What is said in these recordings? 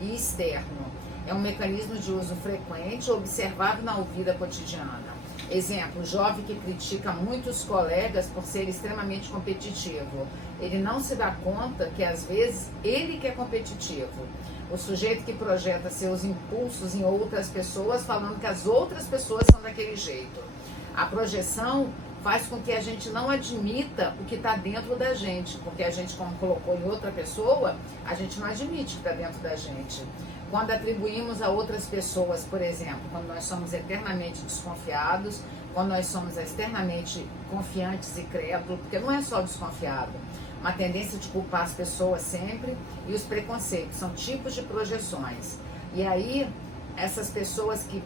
e externo. É um mecanismo de uso frequente, observado na vida cotidiana. Exemplo, jovem que critica muitos colegas por ser extremamente competitivo. Ele não se dá conta que às vezes ele que é competitivo. O sujeito que projeta seus impulsos em outras pessoas, falando que as outras pessoas são daquele jeito. A projeção faz com que a gente não admita o que está dentro da gente, porque a gente, como colocou em outra pessoa, a gente não admite o que está dentro da gente. Quando atribuímos a outras pessoas, por exemplo, quando nós somos eternamente desconfiados, quando nós somos externamente confiantes e crédulos, porque não é só desconfiado, uma tendência de culpar as pessoas sempre, e os preconceitos, são tipos de projeções. E aí, essas pessoas que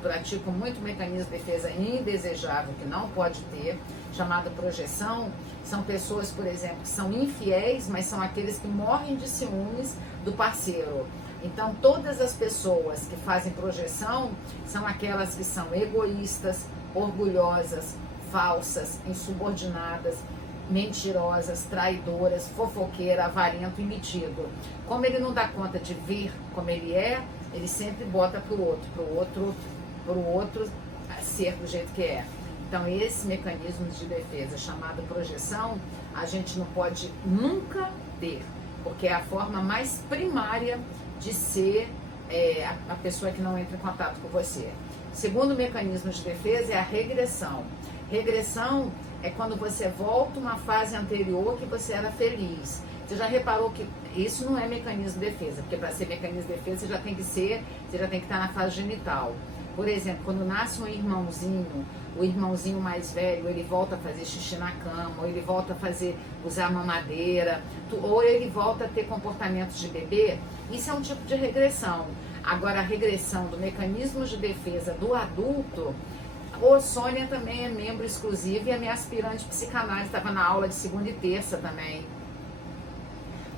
praticam muito mecanismo de defesa indesejável, que não pode ter, chamado projeção, são pessoas, por exemplo, que são infiéis, mas são aqueles que morrem de ciúmes do parceiro. Então, todas as pessoas que fazem projeção são aquelas que são egoístas, orgulhosas, falsas, insubordinadas, mentirosas, traidoras, fofoqueira, avarento e metido. Como ele não dá conta de vir como ele é, ele sempre bota pro outro ser do jeito que é. Então, esse mecanismo de defesa chamado projeção, a gente não pode nunca ter, porque é a forma mais primária de ser a pessoa que não entra em contato com você. Segundo mecanismo de defesa é a regressão. Regressão é quando você volta uma fase anterior que você era feliz. Você já reparou que isso não é mecanismo de defesa, porque para ser mecanismo de defesa você já tem que estar na fase genital. Por exemplo, quando nasce um irmãozinho, o irmãozinho mais velho, ele volta a fazer xixi na cama, ou ele volta a usar mamadeira, ou ele volta a ter comportamentos de bebê, isso é um tipo de regressão. Agora, a regressão do mecanismo de defesa do adulto, Sônia também é membro exclusivo e é minha aspirante psicanálise, estava na aula de segunda e terça também.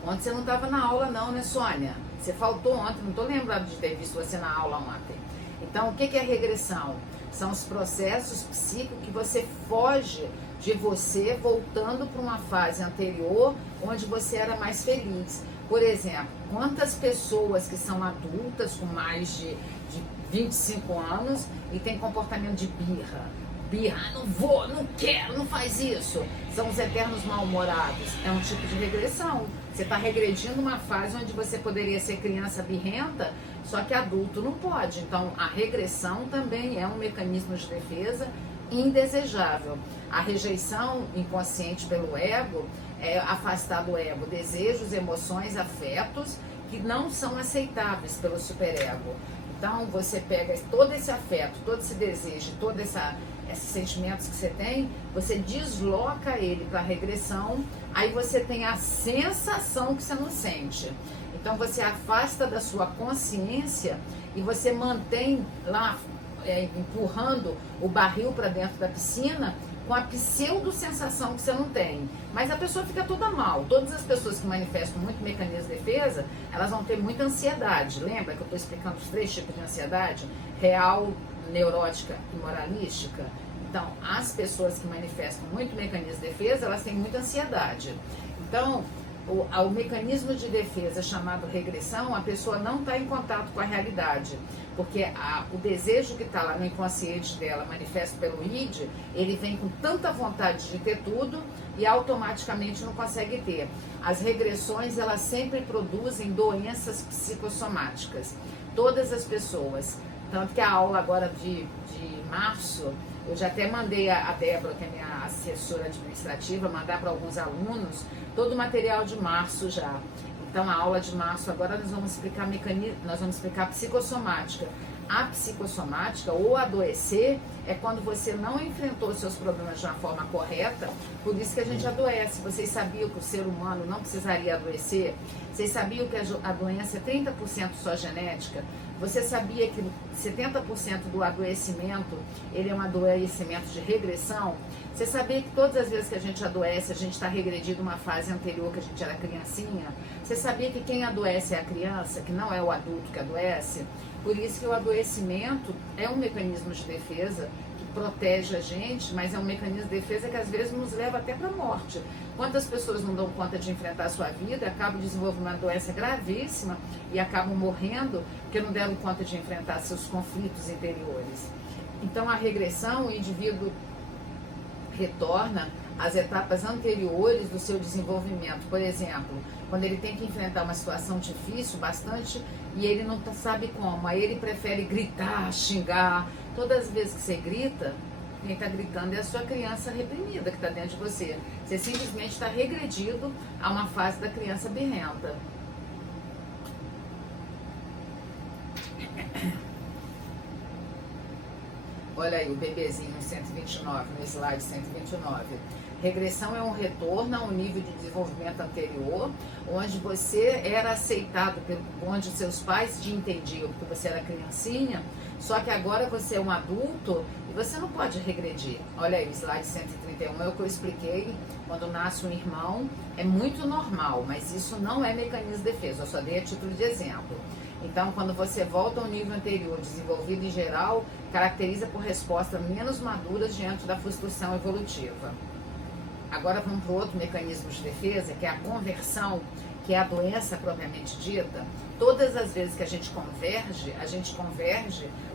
Ontem você não estava na aula não, né, Sônia? Você faltou ontem, não estou lembrado de ter visto você na aula ontem. Então, o que é regressão? São os processos psíquicos que você foge de você voltando para uma fase anterior onde você era mais feliz. Por exemplo, quantas pessoas que são adultas com mais de 25 anos e tem comportamento de birra, não vou, não quero, não faz isso. São os eternos mal-humorados. É um tipo de regressão. Você está regredindo uma fase onde você poderia ser criança birrenta, só que adulto não pode. Então, a regressão também é um mecanismo de defesa indesejável. A rejeição inconsciente pelo ego é afastar do ego desejos, emoções, afetos que não são aceitáveis pelo superego. Então, você pega todo esse afeto, todo esse desejo, todos esses sentimentos que você tem, você desloca ele para a regressão, aí você tem a sensação que você não sente. Então, você afasta da sua consciência e você mantém lá, empurrando o barril para dentro da piscina com a pseudo-sensação que você não tem. Mas a pessoa fica toda mal. Todas as pessoas que manifestam muito mecanismo de defesa, elas vão ter muita ansiedade. Lembra que eu estou explicando os 3 tipos de ansiedade? Real, neurótica e moralística. Então, as pessoas que manifestam muito mecanismo de defesa, elas têm muita ansiedade. Então, o mecanismo de defesa chamado regressão, a pessoa não está em contato com a realidade, porque o desejo que está lá no inconsciente dela, manifesto pelo id, ele vem com tanta vontade de ter tudo e automaticamente não consegue ter. As regressões, elas sempre produzem doenças psicossomáticas. Todas as pessoas, tanto que a aula agora de março, eu já até mandei a Débora, que é minha assessora administrativa, mandar para alguns alunos todo o material de março já. Então, a aula de março agora nós vamos explicar psicossomática. A psicossomática, ou adoecer, é quando você não enfrentou seus problemas de uma forma correta, por isso que a gente adoece. Vocês sabiam que o ser humano não precisaria adoecer? Vocês sabiam que a doença é 30% só genética? Você sabia que 70% do adoecimento, ele é um adoecimento de regressão? Você sabia que todas as vezes que a gente adoece, a gente está regredindo uma fase anterior que a gente era criancinha? Você sabia que quem adoece é a criança, que não é o adulto que adoece? Por isso que o adoecimento é um mecanismo de defesa que protege a gente, mas é um mecanismo de defesa que às vezes nos leva até para a morte. Quantas pessoas não dão conta de enfrentar a sua vida, acabam desenvolvendo uma doença gravíssima e acabam morrendo porque não deram conta de enfrentar seus conflitos interiores. Então, a regressão, o indivíduo retorna às etapas anteriores do seu desenvolvimento. Por exemplo, quando ele tem que enfrentar uma situação difícil, bastante, e ele não sabe como, aí ele prefere gritar, xingar. Todas as vezes que você grita, quem está gritando é a sua criança reprimida que está dentro de você. Você simplesmente está regredido a uma fase da criança birrenta. Olha aí o bebezinho 129, no slide 129. Regressão é um retorno a um nível de desenvolvimento anterior, onde você era aceitado, onde seus pais te entendiam, porque você era criancinha, só que agora você é um adulto e você não pode regredir. Olha aí, o slide 131 é o que eu expliquei, quando nasce um irmão, é muito normal, mas isso não é mecanismo de defesa, eu só dei a título de exemplo. Então, quando você volta ao nível anterior, desenvolvido em geral, caracteriza por respostas menos maduras diante da frustração evolutiva. Agora vamos para o outro mecanismo de defesa, que é a conversão, que é a doença propriamente dita. Todas as vezes que a gente converge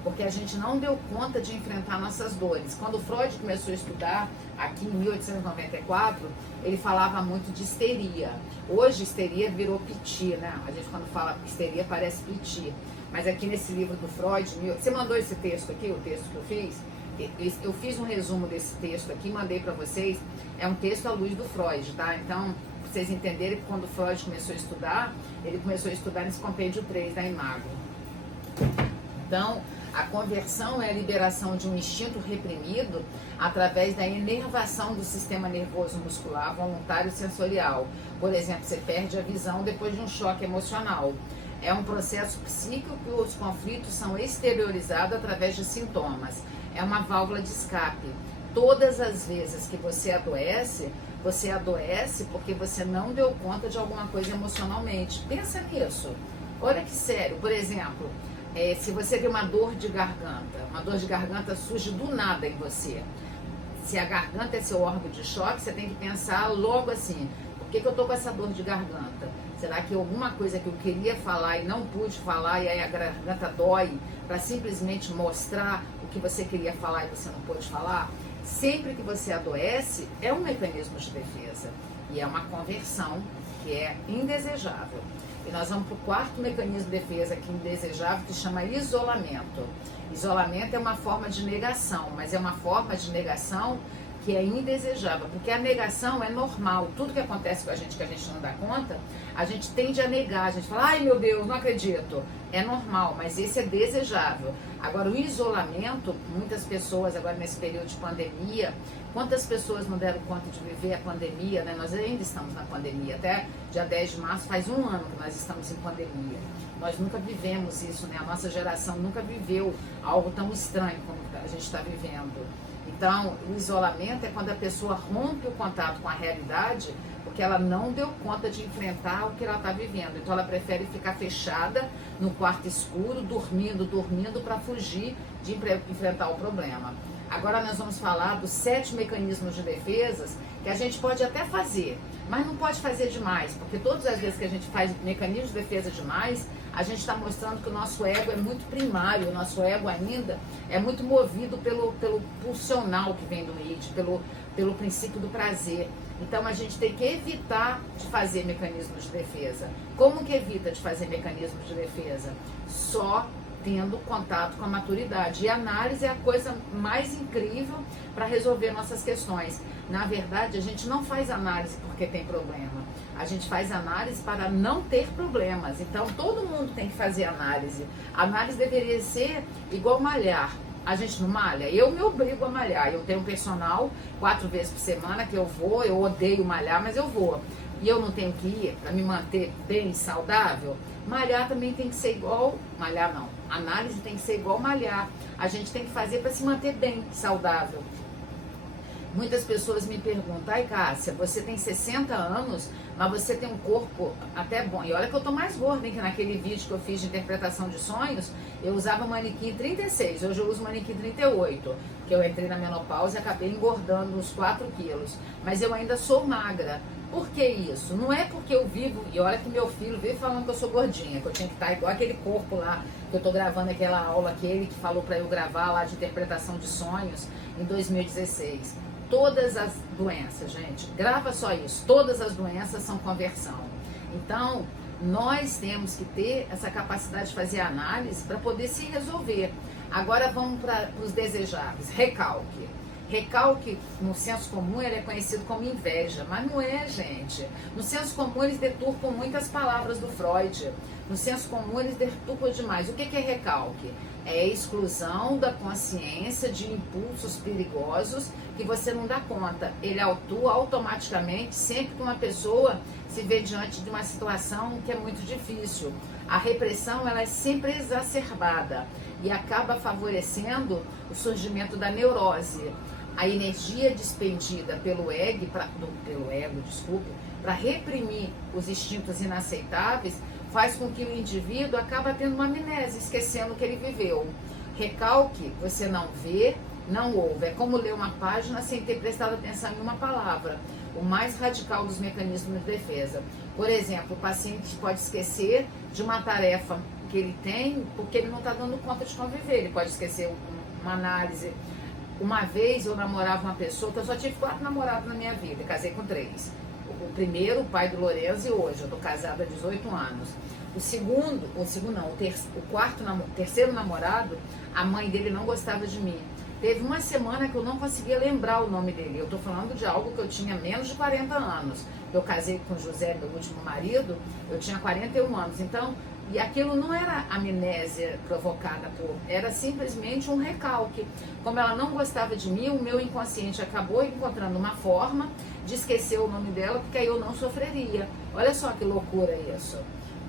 porque a gente não deu conta de enfrentar nossas dores. Quando Freud começou a estudar, aqui em 1894, ele falava muito de histeria. Hoje, histeria virou piti, né? A gente, quando fala histeria, parece piti. Mas aqui nesse livro do Freud, você mandou esse texto aqui, o texto que eu fiz? Eu fiz um resumo desse texto aqui, mandei para vocês. É um texto à luz do Freud, tá? Então, pra vocês entenderem que quando Freud começou a estudar, ele começou a estudar nesse compêndio 3 da Imago. Então, a conversão é a liberação de um instinto reprimido através da inervação do sistema nervoso muscular voluntário sensorial. Por exemplo, você perde a visão depois de um choque emocional. É um processo psíquico que os conflitos são exteriorizados através de sintomas. É uma válvula de escape. Todas as vezes que você adoece porque você não deu conta de alguma coisa emocionalmente. Pensa nisso. Olha que sério. Por exemplo, se você tem uma dor de garganta surge do nada em você. Se a garganta é seu órgão de choque, você tem que pensar logo assim, por que eu tô com essa dor de garganta? Será que alguma coisa que eu queria falar e não pude falar e aí a garganta dói para simplesmente mostrar o que você queria falar e você não pôde falar? Sempre que você adoece, é um mecanismo de defesa e é uma conversão que é indesejável. E nós vamos para o quarto mecanismo de defesa aqui indesejável, que chama isolamento. Isolamento é uma forma de negação, mas é uma forma de negação que é indesejável, porque a negação é normal. Tudo que acontece com a gente que a gente não dá conta, a gente tende a negar, a gente fala, ai meu Deus, não acredito. É normal, mas esse é desejável. Agora, o isolamento, muitas pessoas agora nesse período de pandemia, quantas pessoas não deram conta de viver a pandemia, né? Nós ainda estamos na pandemia, até dia 10 de março faz um ano que nós estamos em pandemia. Nós nunca vivemos isso, né? A nossa geração nunca viveu algo tão estranho como a gente está vivendo. Então, o isolamento é quando a pessoa rompe o contato com a realidade porque ela não deu conta de enfrentar o que ela está vivendo. Então, ela prefere ficar fechada no quarto escuro, dormindo para fugir de enfrentar o problema. Agora nós vamos falar dos 7 mecanismos de defesas que a gente pode até fazer, mas não pode fazer demais, porque todas as vezes que a gente faz mecanismos de defesa demais, a gente está mostrando que o nosso ego é muito primário, o nosso ego ainda é muito movido pelo pulsional que vem do id, pelo princípio do prazer. Então a gente tem que evitar de fazer mecanismos de defesa. Como que evita de fazer mecanismos de defesa? Só tendo contato com a maturidade. E a análise é a coisa mais incrível para resolver nossas questões. Na verdade, a gente não faz análise porque tem problema. A gente faz análise para não ter problemas. Então, todo mundo tem que fazer análise. A análise deveria ser igual malhar. A gente não malha? Eu me obrigo a malhar. Eu tenho um personal 4 vezes por semana que eu vou. Eu odeio malhar, mas eu vou. E eu não tenho que ir para me manter bem saudável? Malhar também tem que ser igual... Malhar não. Análise tem que ser igual malhar. A gente tem que fazer para se manter bem saudável. Muitas pessoas me perguntam: ai, Cássia, você tem 60 anos, mas você tem um corpo até bom. E olha que eu tô mais gorda, hein, que naquele vídeo que eu fiz de interpretação de sonhos, eu usava manequim 36, hoje eu uso manequim 38, que eu entrei na menopausa e acabei engordando uns 4 quilos. Mas eu ainda sou magra. Por que isso? Não é porque eu vivo, e olha que meu filho vive falando que eu sou gordinha, que eu tinha que estar igual aquele corpo lá, que eu tô gravando aquela aula que ele que falou pra eu gravar lá de interpretação de sonhos em 2016. Todas as doenças, gente, grava só isso, todas as doenças são conversão. Então, nós temos que ter essa capacidade de fazer análise para poder se resolver. Agora vamos para os desejáveis. Recalque. Recalque, no senso comum, ele é conhecido como inveja, mas não é, gente. No senso comum, eles deturpam muitas palavras do Freud. No senso comum, eles deturpam demais. O que é recalque? É a exclusão da consciência de impulsos perigosos que você não dá conta. Ele atua automaticamente sempre que uma pessoa se vê diante de uma situação que é muito difícil. A repressão, ela é sempre exacerbada e acaba favorecendo o surgimento da neurose. A energia despendida pelo ego, para reprimir os instintos inaceitáveis, faz com que o indivíduo acabe tendo uma amnésia, esquecendo o que ele viveu. Recalque, você não vê, não ouve. É como ler uma página sem ter prestado atenção em uma palavra. O mais radical dos mecanismos de defesa. Por exemplo, o paciente pode esquecer de uma tarefa que ele tem porque ele não está dando conta de conviver. Ele pode esquecer uma análise. Uma vez eu namorava uma pessoa, que eu só tive 4 namorados na minha vida, casei com 3. O primeiro, o pai do Lourenço, e hoje eu estou casada há 18 anos. O terceiro namorado, a mãe dele não gostava de mim. Teve uma semana que eu não conseguia lembrar o nome dele. Eu estou falando de algo que eu tinha menos de 40 anos. Eu casei com o José, meu último marido, eu tinha 41 anos. Então, e aquilo não era amnésia provocada era simplesmente um recalque. Como ela não gostava de mim, o meu inconsciente acabou encontrando uma forma de esquecer o nome dela, porque aí eu não sofreria. Olha só que loucura isso.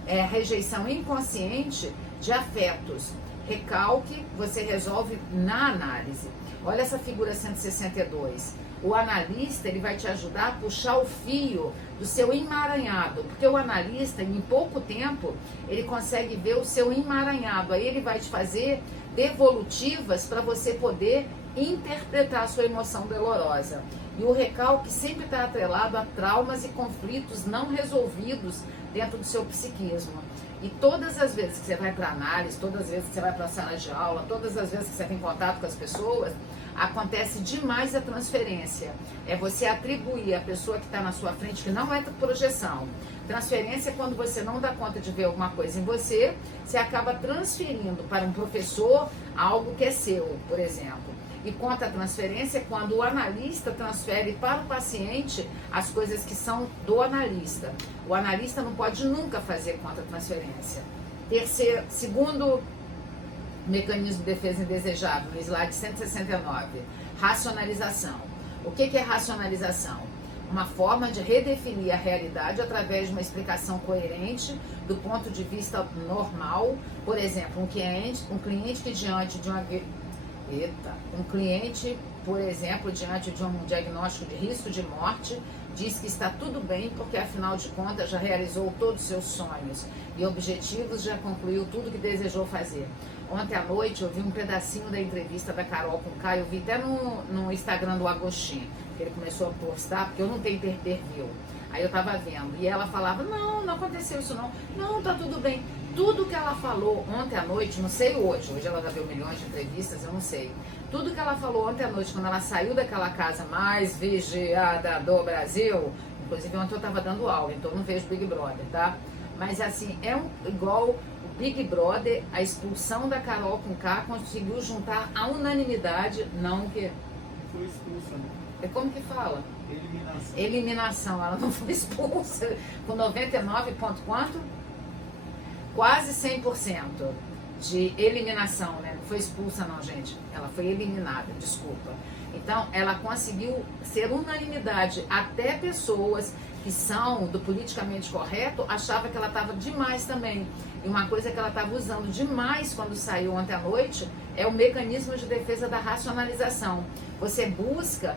É a rejeição inconsciente de afetos. Recalque, você resolve na análise. Olha essa figura 162. O analista, ele vai te ajudar a puxar o fio do seu emaranhado, porque o analista, em pouco tempo, ele consegue ver o seu emaranhado. Aí ele vai te fazer devolutivas para você poder interpretar a sua emoção dolorosa. E o recalque sempre está atrelado a traumas e conflitos não resolvidos dentro do seu psiquismo. E todas as vezes que você vai para análise, todas as vezes que você vai para a sala de aula, todas as vezes que você tem contato com as pessoas, acontece demais a transferência. É você atribuir a pessoa que está na sua frente, que não é projeção. Transferência é quando você não dá conta de ver alguma coisa em você, você acaba transferindo para um professor algo que é seu, por exemplo. E contra-transferência é quando o analista transfere para o paciente as coisas que são do analista. O analista não pode nunca fazer contra-transferência. Segundo mecanismo de defesa indesejável, no slide 169, racionalização. O que é racionalização? Uma forma de redefinir a realidade através de uma explicação coerente do ponto de vista normal. Por exemplo, um cliente que diante de um cliente, por exemplo, diante de um diagnóstico de risco de morte, diz que está tudo bem porque, afinal de contas, já realizou todos os seus sonhos e objetivos, já concluiu tudo que desejou fazer. Ontem à noite eu vi um pedacinho da entrevista da Carol com o Caio, eu vi até no Instagram do Agostinho, que ele começou a postar, porque eu não tenho pay-per-view. Aí eu tava vendo, e ela falava, não aconteceu isso não, tá tudo bem. Tudo que ela falou ontem à noite, não sei hoje ela já deu milhões de entrevistas, eu não sei. Tudo que ela falou ontem à noite, quando ela saiu daquela casa mais vigiada do Brasil, inclusive ontem eu tava dando aula, então eu não vejo Big Brother, tá? Mas assim, igual o Big Brother, a expulsão da Carol com K conseguiu juntar a unanimidade, não que... Foi expulsa, né? É como que fala? Eliminação. Eliminação, ela não foi expulsa, com 99 ponto quanto? Quase 100% de eliminação, né? Não foi expulsa não, gente. Ela foi eliminada, desculpa. Então, ela conseguiu ser unanimidade. Até pessoas que são do politicamente correto achavam que ela estava demais também. E uma coisa que ela estava usando demais quando saiu ontem à noite é o mecanismo de defesa da racionalização. Você busca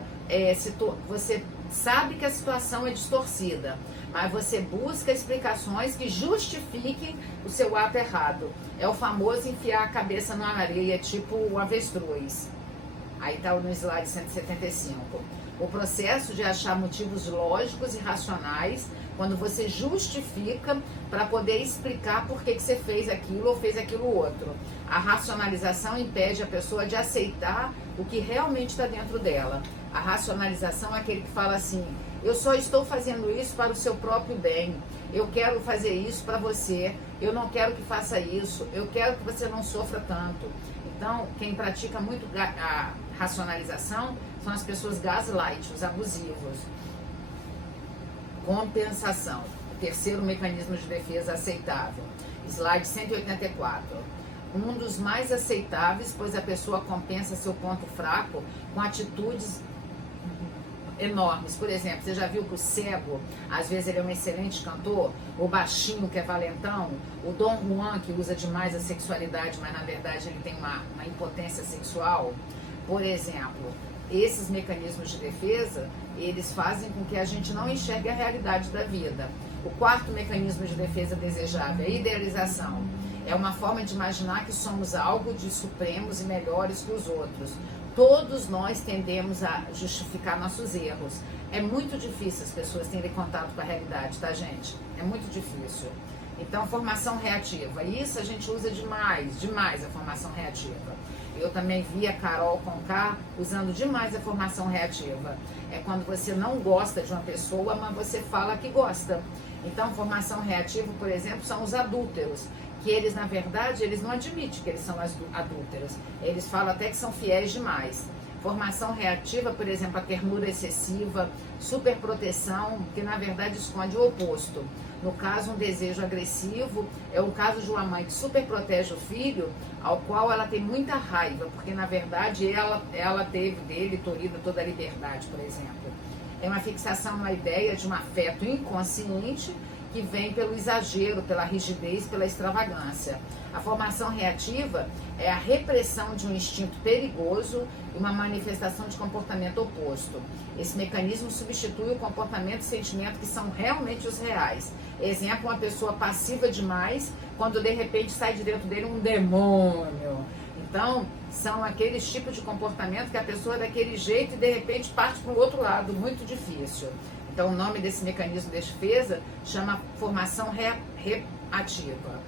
você sabe que a situação é distorcida, mas você busca explicações que justifiquem o seu ato errado. É o famoso enfiar a cabeça na areia, tipo o avestruz. Aí está no slide 175. O processo de achar motivos lógicos e racionais quando você justifica para poder explicar por que você fez aquilo ou fez aquilo outro. A racionalização impede a pessoa de aceitar o que realmente está dentro dela. A racionalização é aquele que fala assim: eu só estou fazendo isso para o seu próprio bem, eu quero fazer isso para você, eu não quero que faça isso, eu quero que você não sofra tanto. Então, quem pratica muito a racionalização são as pessoas gaslight, os abusivos. Compensação, o terceiro mecanismo de defesa aceitável. Slide 184. Um dos mais aceitáveis, pois a pessoa compensa seu ponto fraco com atitudes enormes. Por exemplo, você já viu que o cego, às vezes ele é um excelente cantor, o baixinho que é valentão, o Dom Juan que usa demais a sexualidade, mas na verdade ele tem uma impotência sexual. Por exemplo, esses mecanismos de defesa, eles fazem com que a gente não enxergue a realidade da vida. O quarto mecanismo de defesa desejável é a idealização. É uma forma de imaginar que somos algo de supremos e melhores que os outros. Todos nós tendemos a justificar nossos erros. É muito difícil as pessoas terem contato com a realidade, tá, gente? É muito difícil. Então, formação reativa. Isso a gente usa demais a formação reativa. Eu também vi a Carol Conká usando demais a formação reativa. É quando você não gosta de uma pessoa, mas você fala que gosta. Então, formação reativa, por exemplo, são os adúlteros, que eles, na verdade, eles não admitem que eles são adúlteros. Eles falam até que são fiéis demais. Formação reativa, por exemplo, a ternura excessiva, superproteção, que na verdade esconde o oposto. No caso, um desejo agressivo é o caso de uma mãe que superprotege o filho, ao qual ela tem muita raiva, porque na verdade ela teve dele toda a liberdade, por exemplo. É uma fixação na ideia de um afeto inconsciente que vem pelo exagero, pela rigidez, pela extravagância. A formação reativa é a repressão de um instinto perigoso e uma manifestação de comportamento oposto. Esse mecanismo substitui o comportamento e sentimento que são realmente os reais. Exemplo, uma pessoa passiva demais, quando de repente sai de dentro dele um demônio. Então, são aqueles tipos de comportamento que a pessoa é daquele jeito e de repente parte para o outro lado, muito difícil. Então, o nome desse mecanismo de defesa chama formação reativa.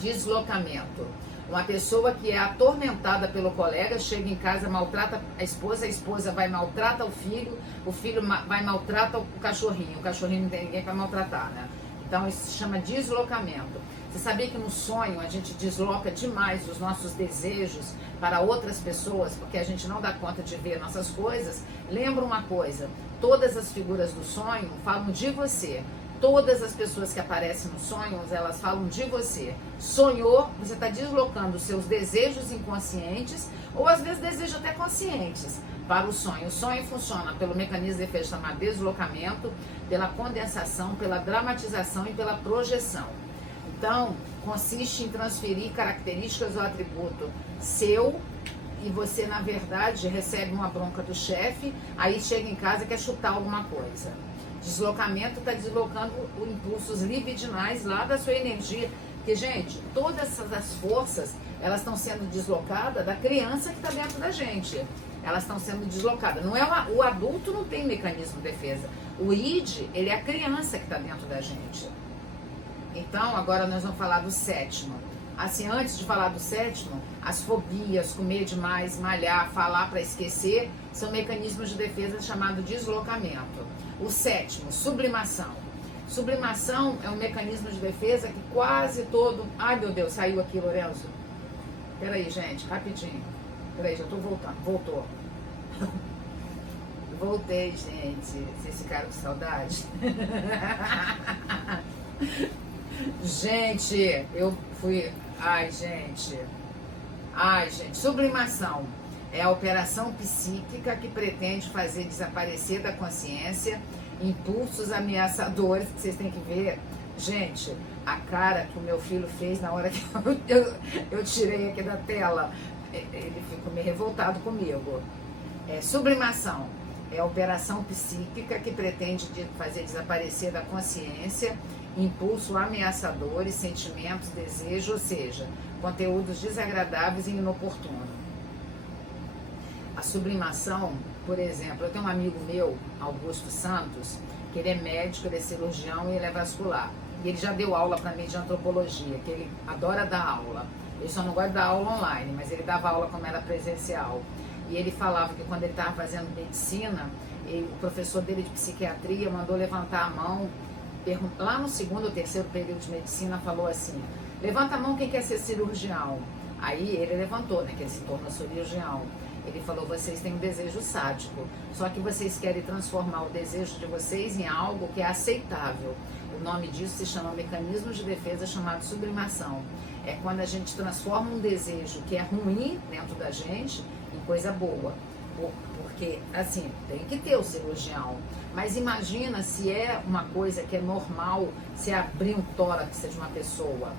Deslocamento. Uma pessoa que é atormentada pelo colega, chega em casa, maltrata a esposa vai maltrata o filho vai maltrata o cachorrinho não tem ninguém para maltratar, né? Então, isso se chama deslocamento. Você sabia que no sonho a gente desloca demais os nossos desejos para outras pessoas, porque a gente não dá conta de ver nossas coisas? Lembra uma coisa, todas as figuras do sonho falam de você. Todas as pessoas que aparecem nos sonhos, elas falam de você. Sonhou, você está deslocando os seus desejos inconscientes, ou às vezes desejos até conscientes, para o sonho. O sonho funciona pelo mecanismo de defesa chamado deslocamento, pela condensação, pela dramatização e pela projeção. Então, consiste em transferir características ou atributo seu, e você, na verdade, recebe uma bronca do chefe, aí chega em casa e quer chutar alguma coisa. Deslocamento está deslocando os impulsos libidinais lá da sua energia. Porque, gente, todas as forças, elas estão sendo deslocadas da criança que está dentro da gente. Elas estão sendo deslocadas. Não é o adulto não tem mecanismo de defesa. O id, ele é a criança que está dentro da gente. Então, agora nós vamos falar do sétimo. Assim, antes de falar do sétimo, as fobias, comer demais, malhar, falar para esquecer, são mecanismos de defesa chamados deslocamento. O sétimo, sublimação. Sublimação é um mecanismo de defesa que quase todo... Ai, meu Deus, saiu aqui, Lourenço. Peraí, gente, rapidinho. Peraí, já tô voltando. Voltou. Voltei, gente. Vocês ficaram com saudade? Gente, eu fui... Ai, gente. Sublimação é a operação psíquica que pretende fazer desaparecer da consciência impulsos ameaçadores, que vocês têm que ver. Gente, a cara que o meu filho fez na hora que eu tirei aqui da tela, ele ficou meio revoltado comigo. Sublimação é a operação psíquica que pretende fazer desaparecer da consciência impulso ameaçadores, sentimentos, desejos, ou seja, conteúdos desagradáveis e inoportunos. A sublimação, por exemplo, eu tenho um amigo meu, Augusto Santos, que ele é médico, ele é cirurgião e ele é vascular. E ele já deu aula para mim de antropologia, que ele adora dar aula. Ele só não gosta de dar aula online, mas ele dava aula como era presencial. E ele falava que quando ele estava fazendo medicina, o professor dele de psiquiatria mandou levantar a mão, lá no segundo ou terceiro período de medicina, falou assim: levanta a mão quem quer ser cirurgião. Aí ele levantou, né, que ele se tornou cirurgião. Ele falou: vocês têm um desejo sádico, só que vocês querem transformar o desejo de vocês em algo que é aceitável. O nome disso se chama mecanismo de defesa, chamado sublimação. É quando a gente transforma um desejo que é ruim dentro da gente em coisa boa. Porque, assim, tem que ter o cirurgião. Mas imagina se é uma coisa que é normal, se abrir um tórax de uma pessoa.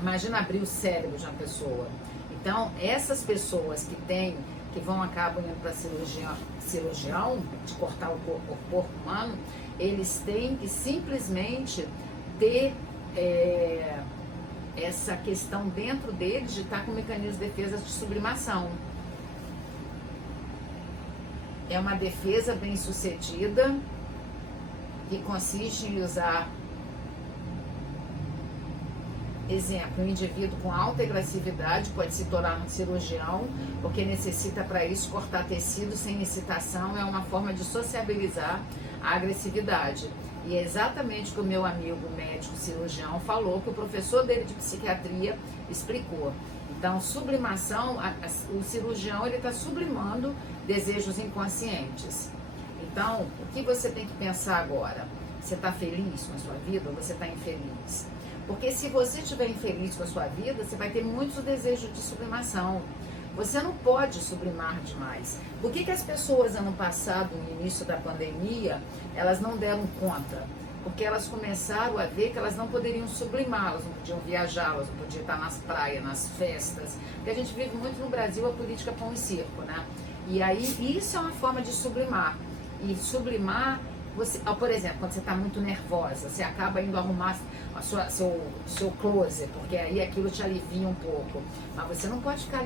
Imagina abrir o cérebro de uma pessoa. Então, essas pessoas que acabam indo para cirurgião, de cortar o corpo humano, eles têm que simplesmente ter essa questão dentro deles de estar com mecanismos de defesa de sublimação. É uma defesa bem sucedida que consiste em usar, exemplo, um indivíduo com alta agressividade pode se tornar um cirurgião porque necessita para isso cortar tecido sem excitação, é uma forma de sociabilizar a agressividade. E é exatamente o que o meu amigo médico cirurgião falou, que o professor dele de psiquiatria explicou. Então, sublimação, o cirurgião ele está sublimando desejos inconscientes. Então, o que você tem que pensar agora? Você está feliz com a sua vida ou você está infeliz? Porque se você estiver infeliz com a sua vida, você vai ter muitos desejos de sublimação. Você não pode sublimar demais. Por que as pessoas ano passado, no início da pandemia, elas não deram conta? Porque elas começaram a ver que elas não poderiam sublimar, elas não podiam viajar, elas não podiam estar nas praias, nas festas. Porque a gente vive muito no Brasil a política pão e circo, né? E aí isso é uma forma de sublimar. E sublimar, você, por exemplo, quando você está muito nervosa, você acaba indo arrumar seu closet, porque aí aquilo te alivia um pouco. Mas você não pode ficar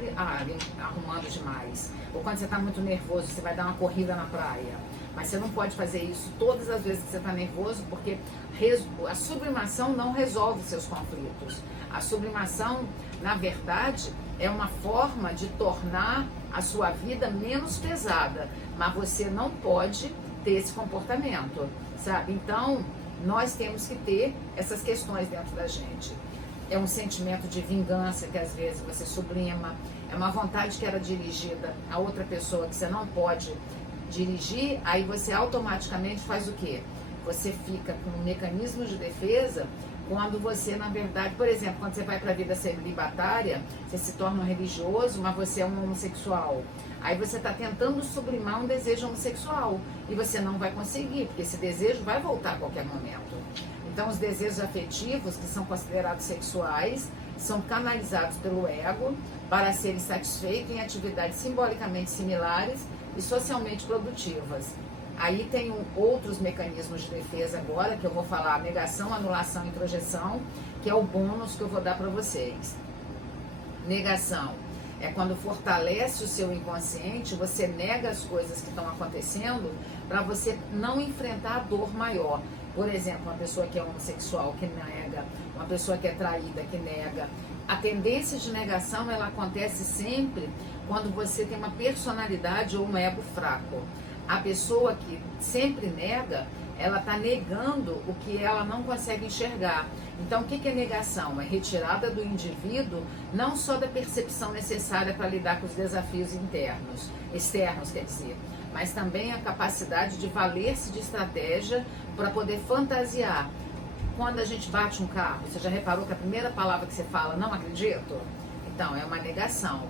arrumando demais. Ou quando você está muito nervoso, você vai dar uma corrida na praia. Mas você não pode fazer isso todas as vezes que você está nervoso, porque a sublimação não resolve seus conflitos. A sublimação, na verdade, é uma forma de tornar a sua vida menos pesada. Mas você não pode ter esse comportamento, sabe? Então, nós temos que ter essas questões dentro da gente. É um sentimento de vingança que às vezes você sublima, é uma vontade que era dirigida a outra pessoa que você não pode dirigir, aí você automaticamente faz o quê? Você fica com um mecanismo de defesa quando você, na verdade, por exemplo, quando você vai para a vida celibatária, você se torna um religioso, mas você é um homossexual. Aí você está tentando sublimar um desejo homossexual e você não vai conseguir, porque esse desejo vai voltar a qualquer momento. Então, os desejos afetivos, que são considerados sexuais, são canalizados pelo ego para serem satisfeitos em atividades simbolicamente similares e socialmente produtivas. Aí tem outros mecanismos de defesa agora, que eu vou falar: negação, anulação e introjeção, que é o bônus que eu vou dar para vocês. Negação é quando fortalece o seu inconsciente, você nega as coisas que estão acontecendo para você não enfrentar a dor maior. Por exemplo, uma pessoa que é homossexual que nega, uma pessoa que é traída que nega. A tendência de negação, ela acontece sempre quando você tem uma personalidade ou um ego fraco. A pessoa que sempre nega, ela está negando o que ela não consegue enxergar. Então, o que é negação? É retirada do indivíduo não só da percepção necessária para lidar com os desafios externos, quer dizer, mas também a capacidade de valer-se de estratégia para poder fantasiar. Quando a gente bate um carro, você já reparou que a primeira palavra que você fala, não acredito? Então, é uma negação.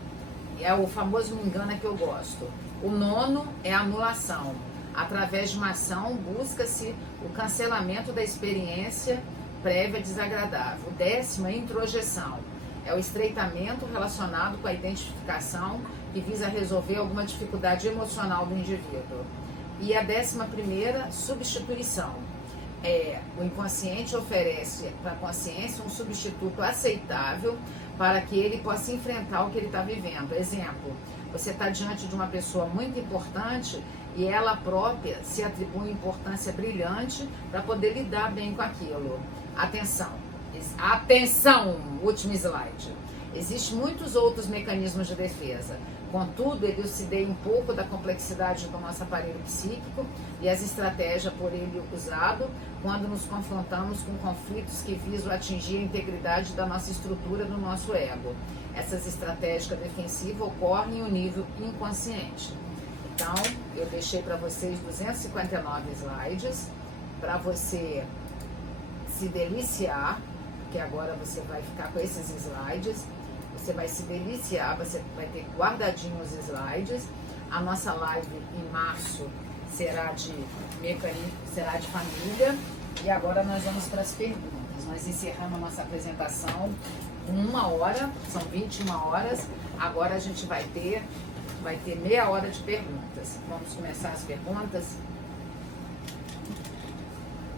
É o famoso me engana que eu gosto. O nono é a anulação. Através de uma ação, busca-se o cancelamento da experiência prévia desagradável. O décimo é introjeção. É o estreitamento relacionado com a identificação que visa resolver alguma dificuldade emocional do indivíduo. E a 11ª, substituição. O inconsciente oferece para a consciência um substituto aceitável para que ele possa enfrentar o que ele está vivendo. Exemplo, você está diante de uma pessoa muito importante e ela própria se atribui importância brilhante para poder lidar bem com aquilo. Atenção, último slide. Existem muitos outros mecanismos de defesa. Contudo, eu elucidei um pouco da complexidade do nosso aparelho psíquico e as estratégias por ele usado quando nos confrontamos com conflitos que visam atingir a integridade da nossa estrutura, do nosso ego. Essas estratégias defensivas ocorrem em um nível inconsciente. Então, eu deixei para vocês 259 slides para você se deliciar, que agora você vai ficar com esses slides. Você vai se deliciar, você vai ter guardadinho os slides. A nossa live em março será de família. E agora nós vamos para as perguntas. Nós encerramos a nossa apresentação com 1 hora, são 21 horas. Agora a gente vai ter meia hora de perguntas. Vamos começar as perguntas.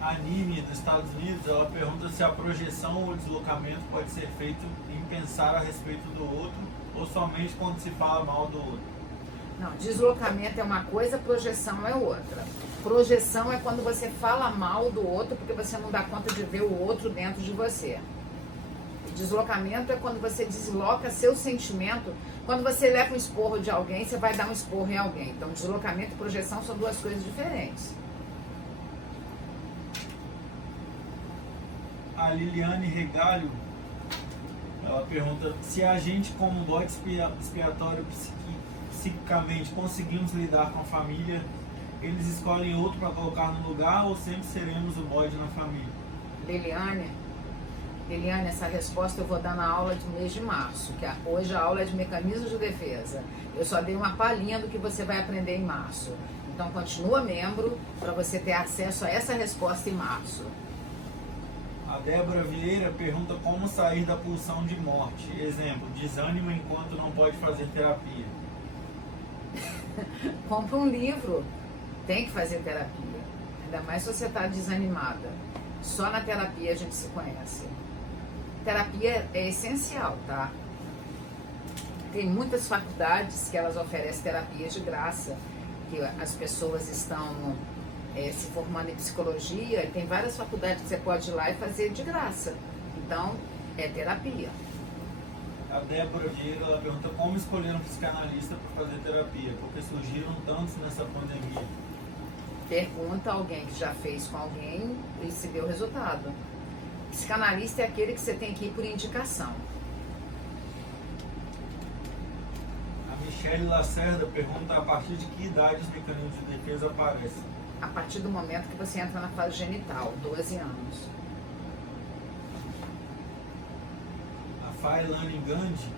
A Nini, dos Estados Unidos, ela pergunta se a projeção ou deslocamento pode ser feito em pensar a respeito do outro ou somente quando se fala mal do outro. Não, deslocamento é uma coisa, projeção é outra. Projeção é quando você fala mal do outro porque você não dá conta de ver o outro dentro de você. Deslocamento é quando você desloca seu sentimento. Quando você leva um esporro de alguém, você vai dar um esporro em alguém. Então, deslocamento e projeção são duas coisas diferentes. A Liliane Regalho, ela pergunta se a gente, como bode expiatório psiquicamente, conseguimos lidar com a família, eles escolhem outro para colocar no lugar ou sempre seremos o bode na família? Liliane, essa resposta eu vou dar na aula do mês de março, que hoje a aula é de mecanismos de defesa. Eu só dei uma palhinha do que você vai aprender em março. Então, continua membro para você ter acesso a essa resposta em março. A Débora Vieira pergunta como sair da pulsão de morte. Exemplo, desânimo enquanto não pode fazer terapia. Compra um livro. Tem que fazer terapia. Ainda mais se você está desanimada. Só na terapia a gente se conhece. Terapia é essencial, tá? Tem muitas faculdades que elas oferecem terapias de graça. Que as pessoas estão se formando em psicologia e tem várias faculdades que você pode ir lá e fazer de graça. Então, é terapia. A Débora Vieira, ela pergunta como escolher um psicanalista para fazer terapia, porque surgiram tantos nessa pandemia. Pergunta a alguém que já fez com alguém e se deu resultado. Psicanalista é aquele que você tem que ir por indicação. A Michele Lacerda pergunta a partir de que idade os mecanismos de defesa aparecem. A partir do momento que você entra na fase genital, 12 anos. A Failane Gandhi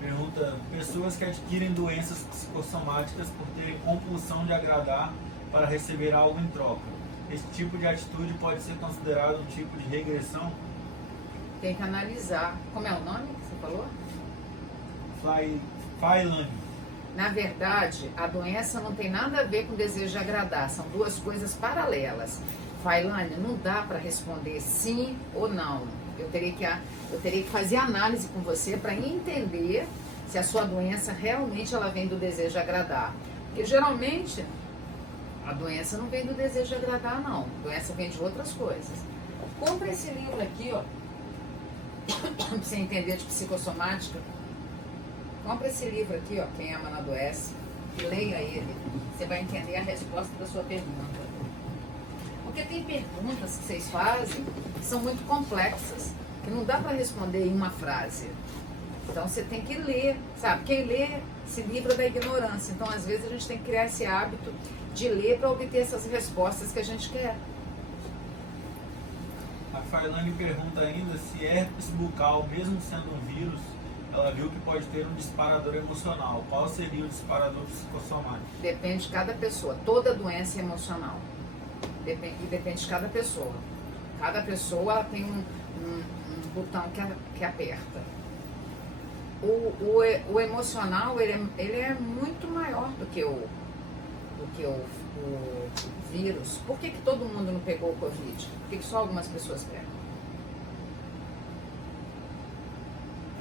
pergunta: pessoas que adquirem doenças psicossomáticas por terem compulsão de agradar para receber algo em troca. Esse tipo de atitude pode ser considerado um tipo de regressão? Tem que analisar. Como é o nome que você falou? Failane. Na verdade, a doença não tem nada a ver com o desejo de agradar, são duas coisas paralelas. Failane, não dá para responder sim ou não. Eu teria que fazer análise com você para entender se a sua doença realmente ela vem do desejo de agradar. Porque geralmente a doença não vem do desejo de agradar, não. A doença vem de outras coisas. Compra esse livro aqui, ó, para você entender de psicossomática. Compra esse livro aqui, ó, Quem Ama Não Adoece, e leia ele. Você vai entender a resposta da sua pergunta. Porque tem perguntas que vocês fazem que são muito complexas, que não dá para responder em uma frase. Então você tem que ler, sabe? Quem lê se livra da ignorância. Então, às vezes, a gente tem que criar esse hábito de ler para obter essas respostas que a gente quer. A Failane pergunta ainda se herpes bucal, mesmo sendo um vírus, ela viu que pode ter um disparador emocional. Qual seria o disparador psicossomático? Depende de cada pessoa. Toda doença é emocional. Depende de cada pessoa. Cada pessoa ela tem um botão que aperta. o emocional, ele é muito maior do que o vírus. Por que todo mundo não pegou o Covid? Por que só algumas pessoas pegam?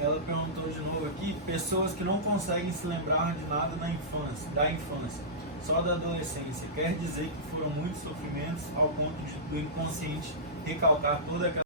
Ela perguntou de novo aqui, pessoas que não conseguem se lembrar de nada da infância, só da adolescência. Quer dizer que foram muitos sofrimentos ao ponto do inconsciente recalcar toda aquela